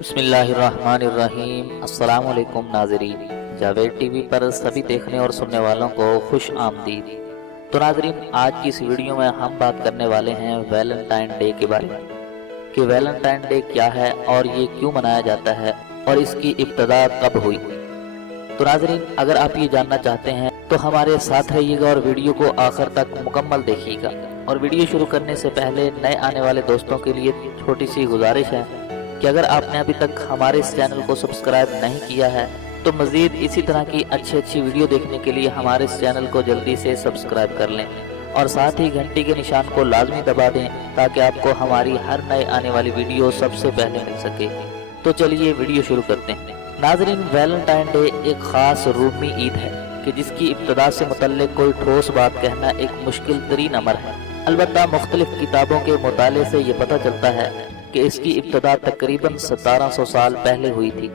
بسم اللہ الرحمن الرحیم۔ السلام علیکم ناظرین، جاوید ٹی وی پر سبھی دیکھنے اور سننے والوں کو خوش آمدید۔ تو ناظرین، آج کی اس ویڈیو میں ہم بات کرنے والے ہیں ویلنٹائن ڈے کے بارے میں کہ ویلنٹائن ڈے کیا ہے اور یہ کیوں منایا جاتا ہے اور اس کی ابتدا کب ہوئی۔ تو ناظرین، اگر آپ یہ جاننا چاہتے ہیں تو ہمارے ساتھ رہیے گا اور ویڈیو کو آخر تک مکمل دیکھیے گا۔ اور ویڈیو شروع کرنے سے پہلے نئے آنے والے دوستوں کے لیے چھوٹی سی گزارش ہے کہ اگر آپ نے ابھی تک ہمارے اس چینل کو سبسکرائب نہیں کیا ہے تو مزید اسی طرح کی اچھی ویڈیو دیکھنے کے لیے ہمارے اس چینل کو جلدی سے سبسکرائب کر لیں اور ساتھ ہی گھنٹی کے نشان کو لازمی دبا دیں تاکہ آپ کو ہماری ہر نئے آنے والی ویڈیو سب سے پہلے مل سکے۔ تو چلیے ویڈیو شروع کرتے ہیں۔ ناظرین، ویلنٹائن ڈے ایک خاص رومی عید ہے کہ جس کی ابتدا سے متعلق کوئی ٹھوس بات کہنا ایک مشکل ترین امر ہے۔ البتہ مختلف کتابوں کے مطالعے سے یہ پتہ چلتا ہے کہ اس کی ابتدا تقریباً 1700 سال پہلے ہوئی تھی۔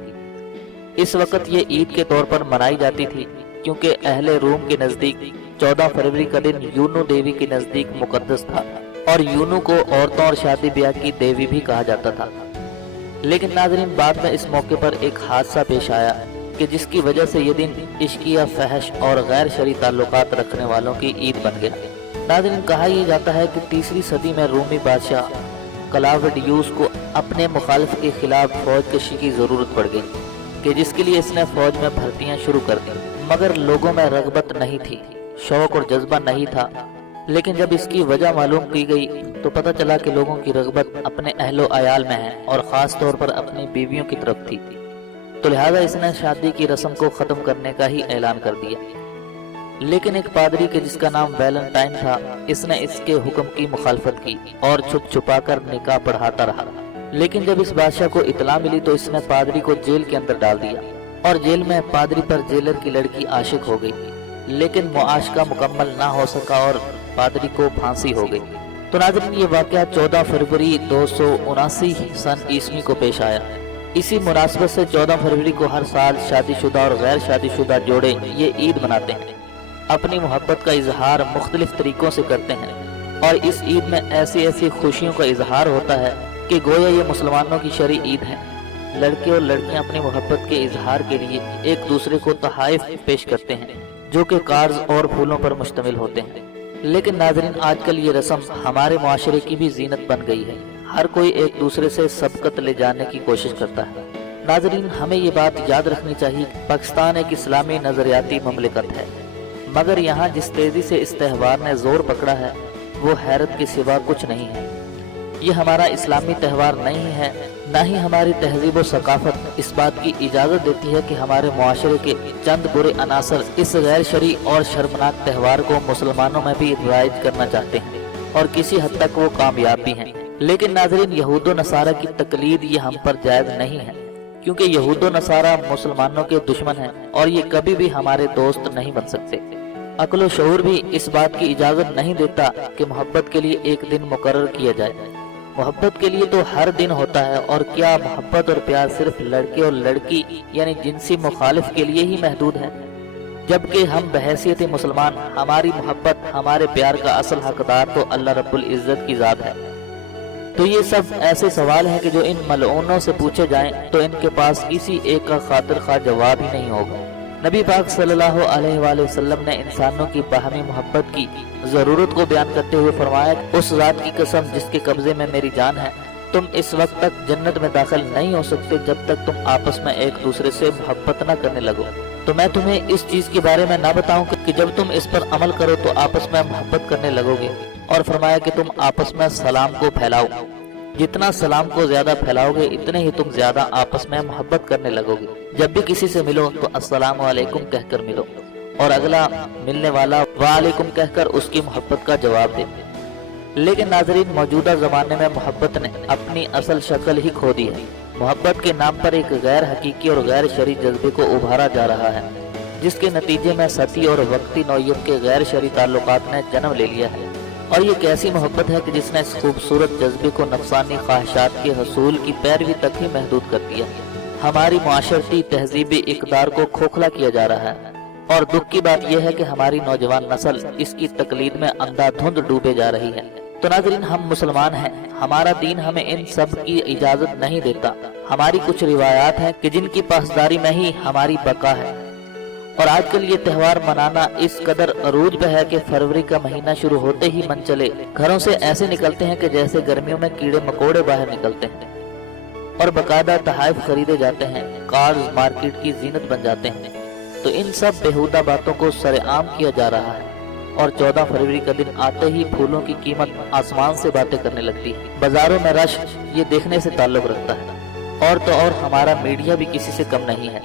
اس وقت یہ عید کے طور پر منائی جاتی تھی کیونکہ اہل روم کے نزدیک 14 فروری کا دن یونو دیوی کے نزدیک مقدس تھا اور یونو کو عورتوں اور شادی بیاہ کی دیوی بھی کہا جاتا تھا۔ لیکن ناظرین، بعد میں اس موقع پر ایک حادثہ پیش آیا کہ جس کی وجہ سے یہ دن عشقیہ، فحش اور غیر شرعی تعلقات رکھنے والوں کی عید بن گیا۔ ناظرین، کہا یہ جاتا ہے کہ تیسری صدی میں رومی بادشاہ کلاوڈیوس کو اپنے مخالف کے خلاف فوج کشی کی ضرورت پڑ گئی کہ جس کے لیے اس نے فوج میں بھرتیاں شروع کر دیں، مگر لوگوں میں رغبت نہیں تھی، شوق اور جذبہ نہیں تھا۔ لیکن جب اس کی وجہ معلوم کی گئی تو پتہ چلا کہ لوگوں کی رغبت اپنے اہل و عیال میں ہے اور خاص طور پر اپنی بیویوں کی طرف تھی، تو لہذا اس نے شادی کی رسم کو ختم کرنے کا ہی اعلان کر دیا۔ لیکن ایک پادری کے جس کا نام ویلنٹائن تھا، اس نے اس کے حکم کی مخالفت کی اور چھپ چھپا کر نکاح پڑھاتا رہا۔ لیکن جب اس بادشاہ کو اطلاع ملی تو اس نے پادری کو جیل کے اندر ڈال دیا اور جیل میں پادری پر جیلر کی لڑکی عاشق ہو گئی، لیکن معاشقہ مکمل نہ ہو سکا اور پادری کو پھانسی ہو گئی۔ تو ناظرین، یہ واقعہ 14 فروری 279 سن عیسوی کو پیش آیا۔ اسی مناسبت سے 14 فروری کو ہر سال شادی شدہ اور غیر شادی شدہ جوڑے یہ عید مناتے ہیں، اپنی محبت کا اظہار مختلف طریقوں سے کرتے ہیں، اور اس عید میں ایسی خوشیوں کا اظہار ہوتا ہے کہ گویا یہ مسلمانوں کی شرعی عید ہے۔ لڑکے اور لڑکیاں اپنی محبت کے اظہار کے لیے ایک دوسرے کو تحائف پیش کرتے ہیں جو کہ کارڈز اور پھولوں پر مشتمل ہوتے ہیں۔ لیکن ناظرین، آج کل یہ رسم ہمارے معاشرے کی بھی زینت بن گئی ہے۔ ہر کوئی ایک دوسرے سے سبقت لے جانے کی کوشش کرتا ہے۔ ناظرین، ہمیں یہ بات یاد رکھنی چاہیے کہ پاکستان ایک اسلامی نظریاتی مملکت ہے، مگر یہاں جس تیزی سے اس تہوار نے زور پکڑا ہے وہ حیرت کے سوا کچھ نہیں ہے۔ یہ ہمارا اسلامی تہوار نہیں ہے، نہ ہی ہماری تہذیب و ثقافت اس بات کی اجازت دیتی ہے کہ ہمارے معاشرے کے چند برے عناصر اس غیر شرعی اور شرمناک تہوار کو مسلمانوں میں بھی رائج کرنا چاہتے ہیں، اور کسی حد تک وہ کامیاب بھی ہیں۔ لیکن ناظرین، یہود و نصارہ کی تقلید یہ ہم پر جائز نہیں ہے، کیونکہ یہود و نصارہ مسلمانوں کے دشمن ہیں اور یہ کبھی بھی ہمارے دوست نہیں بن سکتے۔ عقل و شعور بھی اس بات کی اجازت نہیں دیتا کہ محبت کے لیے ایک دن مقرر کیا جائے۔ محبت کے لیے تو ہر دن ہوتا ہے، اور کیا محبت اور پیار صرف لڑکے اور لڑکی یعنی جنسی مخالف کے لیے ہی محدود ہے؟ جبکہ ہم بحیثیت مسلمان، ہماری محبت، ہمارے پیار کا اصل حقدار تو اللہ رب العزت کی ذات ہے۔ تو یہ سب ایسے سوال ہیں کہ جو ان ملعونوں سے پوچھے جائیں تو ان کے پاس کسی ایک کا خاطر خواہ جواب ہی نہیں ہوگا۔ نبی پاک صلی اللہ علیہ وآلہ وسلم نے انسانوں کی باہمی محبت کی ضرورت کو بیان کرتے ہوئے فرمایا، اس ذات کی قسم جس کے قبضے میں میری جان ہے، تم اس وقت تک جنت میں داخل نہیں ہو سکتے جب تک تم آپس میں ایک دوسرے سے محبت نہ کرنے لگو۔ تو میں تمہیں اس چیز کے بارے میں نہ بتاؤں کہ جب تم اس پر عمل کرو تو آپس میں محبت کرنے لگو گے؟ اور فرمایا کہ تم آپس میں سلام کو پھیلاؤ، جتنا سلام کو زیادہ پھیلاؤ گے اتنے ہی تم زیادہ آپس میں محبت کرنے لگو گے۔ جب بھی کسی سے ملو تو السلام علیکم کہہ کر ملو، اور اگلا ملنے والا وعلیکم کہہ کر اس کی محبت کا جواب دے۔ لیکن ناظرین، موجودہ زمانے میں محبت نے اپنی اصل شکل ہی کھو دی ہے۔ محبت کے نام پر ایک غیر حقیقی اور غیر شرعی جذبے کو ابھارا جا رہا ہے، جس کے نتیجے میں سطحی اور وقتی نوعیت کے غیر شرعی تعلقات نے جنم لے لیا ہے۔ اور یہ کیسی محبت ہے کہ جس نے اس خوبصورت جذبے کو نفسانی خواہشات کے حصول کی پیروی تک ہی محدود کر دیا۔ ہماری معاشرتی تہذیبی اقدار کو کھوکھلا کیا جا رہا ہے، اور دکھ کی بات یہ ہے کہ ہماری نوجوان نسل اس کی تقلید میں اندھا دھند ڈوبے جا رہی ہے۔ تو ناظرین، ہم مسلمان ہیں، ہمارا دین ہمیں ان سب کی اجازت نہیں دیتا، ہماری کچھ روایات ہیں کہ جن کی پاسداری میں ہی ہماری بقا ہے، اور آج کل یہ تہوار منانا اس قدر عروج پہ ہے کہ فروری کا مہینہ شروع ہوتے ہی من چلے گھروں سے ایسے نکلتے ہیں کہ جیسے گرمیوں میں کیڑے مکوڑے باہر نکلتے ہیں، اور باقاعدہ تحائف خریدے جاتے ہیں، کارز مارکیٹ کی زینت بن جاتے ہیں۔ تو ان سب بیہودہ باتوں کو سر عام کیا جا رہا ہے، اور 14 فروری کا دن آتے ہی پھولوں کی قیمت آسمان سے باتیں کرنے لگتی ہے، بازاروں میں رش یہ دیکھنے سے تعلق رکھتا ہے۔ اور تو اور ہمارا میڈیا بھی کسی سے کم نہیں ہے،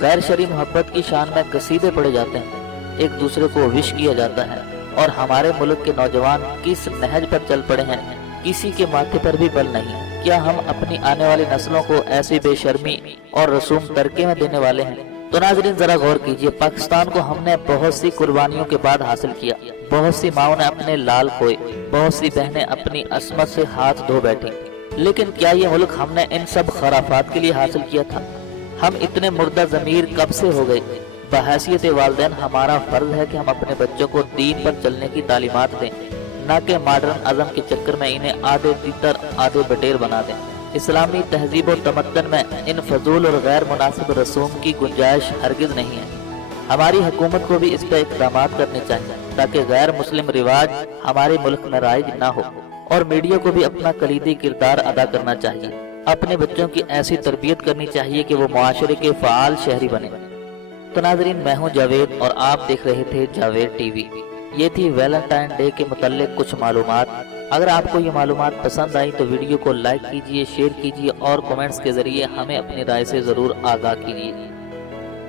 غیر شرعی محبت کی شان میں قصیدے پڑھے جاتے ہیں، ایک دوسرے کو وش کیا جاتا ہے، اور ہمارے ملک کے نوجوان کس نہج پر چل پڑے ہیں کسی کے ماتھے پر بھی بل نہیں۔ کیا ہم اپنی آنے والی نسلوں کو ایسی بے شرمی اور رسوم ترکے میں دینے والے ہیں؟ تو ناظرین ذرا غور کیجئے، پاکستان کو ہم نے بہت سی قربانیوں کے بعد حاصل کیا، بہت سی ماؤں نے اپنے لال کھوئے، بہت سی بہنیں اپنی عصمت سے ہاتھ دھو بیٹھی، لیکن کیا یہ ملک ہم نے ان سب خرافات کے لیے حاصل کیا تھا؟ ہم اتنے مردہ ضمیر کب سے ہو گئے؟ بحیثیت والدین ہمارا فرض ہے کہ ہم اپنے بچوں کو دین پر چلنے کی تعلیمات دیں، نہ کہ ماڈرن ازم کے چکر میں انہیں آدھے تیتر آدھے بٹیر بنا دیں۔ اسلامی تہذیب و تمدن میں ان فضول اور غیر مناسب رسوم کی گنجائش ہرگز نہیں ہے۔ ہماری حکومت کو بھی اس پہ اقدامات کرنے چاہیے تاکہ غیر مسلم رواج ہمارے ملک میں رائج نہ ہو، اور میڈیا کو بھی اپنا کلیدی کردار ادا کرنا چاہیے، اپنے بچوں کی ایسی تربیت کرنی چاہیے کہ وہ معاشرے کے فعال شہری بنے۔ تو ناظرین میں ہوں جاوید اور آپ دیکھ رہے تھے جاوید ٹی وی۔ یہ تھی ویلنٹائن ڈے کے متعلق کچھ معلومات۔ اگر آپ کو یہ معلومات پسند آئی تو ویڈیو کو لائک کیجئے، شیئر کیجئے اور کومنٹس کے ذریعے ہمیں اپنی رائے سے ضرور آگاہ کیجئے۔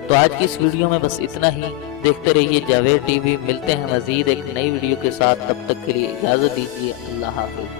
تو آج کی اس ویڈیو میں بس اتنا ہی، دیکھتے رہیے جاوید ٹی وی، ملتے ہیں مزید ایک نئی ویڈیو کے ساتھ، تب تک کے لیے اجازت دیجیے، اللہ حافظ۔